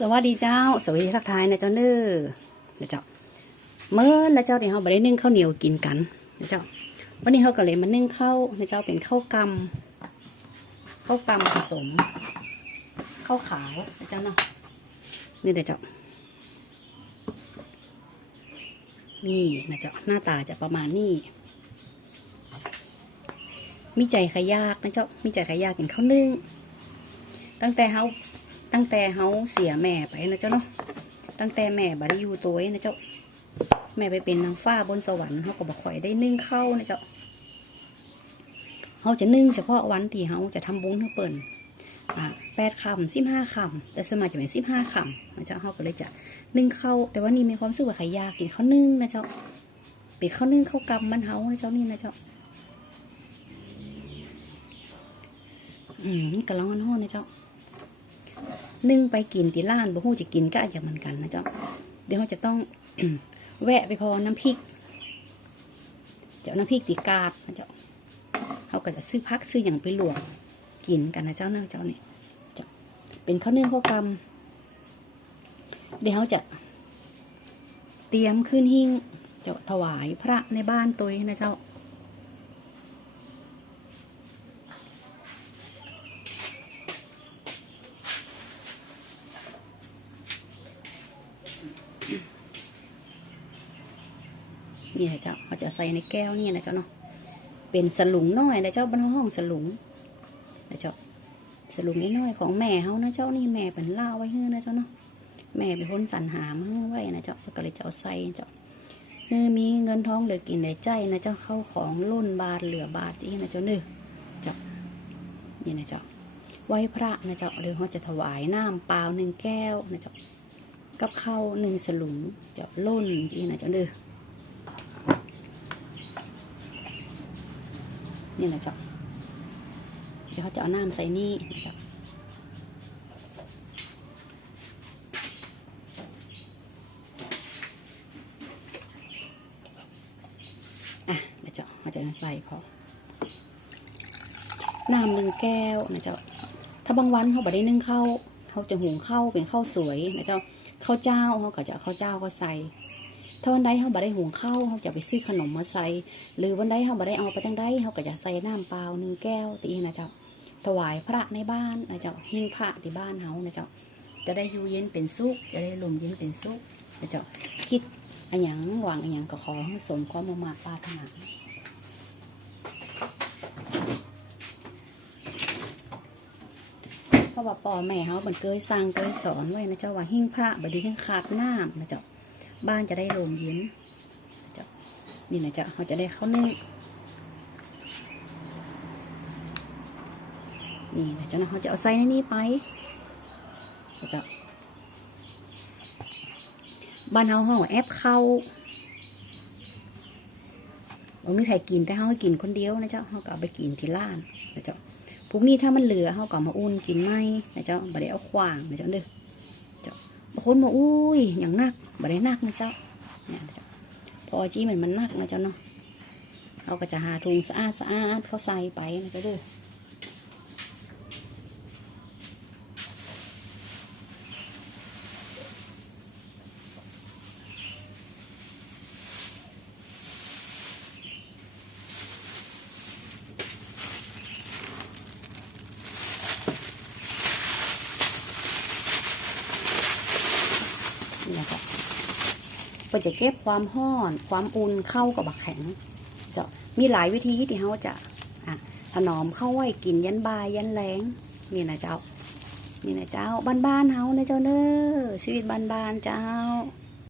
สวัสดีเจ้า สวัสดีทักทายนะเจ้าเนื้อนะเจ้าเมื่อแล้วเจ้าเดี๋ยวเราไปได้นึ่งข้าวเหนียวกินกันนะเจ้าวันนี้เราก็เลยมานึ่งข้าวนะเจ้าเป็นข้าวกำข้าวกำผสมข้าวขาวนะเจ้าเนาะนี่นะเจ้านี่นะเจ้าหน้าตาจะประมาณนี้มีใจขยากนะเจ้ามีใจขยากกินข้าวนึ่งตั้งแต่เฮา ตั้งแต่เฮาเสียแม่ไปนะเจ้าเนาะตั้งแต่แม่บาได้อยู่ตัวนะเจ้า แม่ไปเป็นนางฟ้าบนสวรรค์เขาก็บอกข่อยได้นึ่งเข้านะเจ้าเขาจะนึ่งเฉพาะวันที่เขาจะทำบุญให้เปิ่นแปดคำสิบห้าคำแต่สมัยจะเป็นสิบห้าคำนะเจ้าเขาก็เลยจะนึ่งเข้า แต่ว่านี่มีความรู้สึกว่าใครยากกินข้าวนึ่งนะเจ้าเป็นข้าวนึ่งข้าวกำมันเฮานะเจ้านี่นะเจ้าอืมนี่กระลองอันห้อนะเจ้า นึ่งไปกินที่ร้านบ่ฮู้จะกินก็อาจจะเหมือนกันนะเจ้าเดี๋ยวเราจะต้องแวะไปพอน้ำพริก เจ้าน้ำพริกตีกาดนะเจ้าเขาก็จะซื้อพักซื้ออย่างไปหลวกกินกันนะเจ้านะเจ้านี่เจ้าเป็นข้าวเนื้อข้าวกำเดี๋ยวเขาจะ เตรียมขึ้นหิ้งจ้าถวายพระในบ้านตัวนะเจ้า นี่นะเจ้าเขาจะใส่ในแก้วนี่นะเจ้าเนาะเป็นสลุงน้อยนะเจ้าบ้านห้องสลุงนะเจ้าสลุงน้อยของแม่เขานะเจ้านี่แม่เป็นเล่าไว้ให้นะเจ้าเนาะแม่เป็นคนสรรหามาไว้นะเจ้าก็เลยจะเอาใส่เจ้าเออมีเงินทองเหลือกินในใจนะเจ้าเข้าของรุ่นบาทเหลือบาทจีนะเจ้าเนื้อเจ้านี่นะเจ้าไหว้พระนะเจ้าหรือเขาจะถวายน้ำเปล่าหนึ่งแก้วนะเจ้ากับข้าวหนึ่งสลุงเจ้าล่นจีนะเจ้าเนื้อ นี่นะจ๊ะเดี๋ยวเขาจะเอาน้ำใส่นี่นะจ๊ะอะนะจ๊ะเขาจะใส่พอน้ำหนึ่งแก้วนะเจ๊ะถ้าบางวันเขาบ่ได้นึ่งข้าวเขาจะหุงข้าวเป็นข้าวสวยนะเจ๊ะข้าวเจ้าเขาก็จะข้าวเจ้าก็ใส่ ถ้าวันใดเขาบ่ได้หุงข้าวเขาจะไปซื้อขนมมาใส่ หรือวันใดเขาบ่ได้เอาไปตั้งใดเขาก็จะใส่น้ำเปล่าหนึ่งแก้วตีนะเจ้า ถวายพระในบ้านนะเจ้าหิ้งพระที่บ้านเขานะเจ้า จะได้อยู่เย็นเป็นสุข จะได้ลมเย็นเป็นสุขนะเจ้า คิดอันหยังหวังอันหยังก็ขอให้สมความมุ่งมาปรารถนาเพราะว่าพ่อแม่เขามันเคยสั่งเคยสอนไว้นะเจ้าว่าหิ้งพระบดีหิ้งขาดน้ำนะเจ้า บ้านจะได้ลมเย็นนะเจ้านี่นะเจ้าเขาจะได้เข้าวนึ่งนี่นะเจ้านะเขาจะเอาใส่ในนี้ไปนะจ้าบ้านเฮาห้องว่าแอปเข้าบ่มีใครกินแต่เฮาให้กินคนเดียวนะเจ้าเฮาก็เอาไปกินที่ร้านนะเจ้าพวกนี้ถ้ามันเหลือเฮาก็เอามาอุ่นกินไม่นะเจ้าบ่ได้เอาขวางนะเจ้าเด้อ คนบอกอุ้ยอย่างนักบ่ได้นักนะเจ้าเนี่ยเจ้าพอจี้มันมันนักนะเจ้าเนาะเขาก็จะหาถุงสะอาดสะอาดเขาใส่ไปนะเจ้าด้วย นี่นะเจ้าก็จะเก็บความห้อน ความอุ่นเข้ากับบักแข็ง จะมีหลายวิธีที่เขาจะอะถนอมเข้าไว้กินยันบายยันแรงนี่นะเจ้านี่นะเจ้าบ้านๆเฮานะเจ้าเน้อชีวิตบ้านๆเจ้า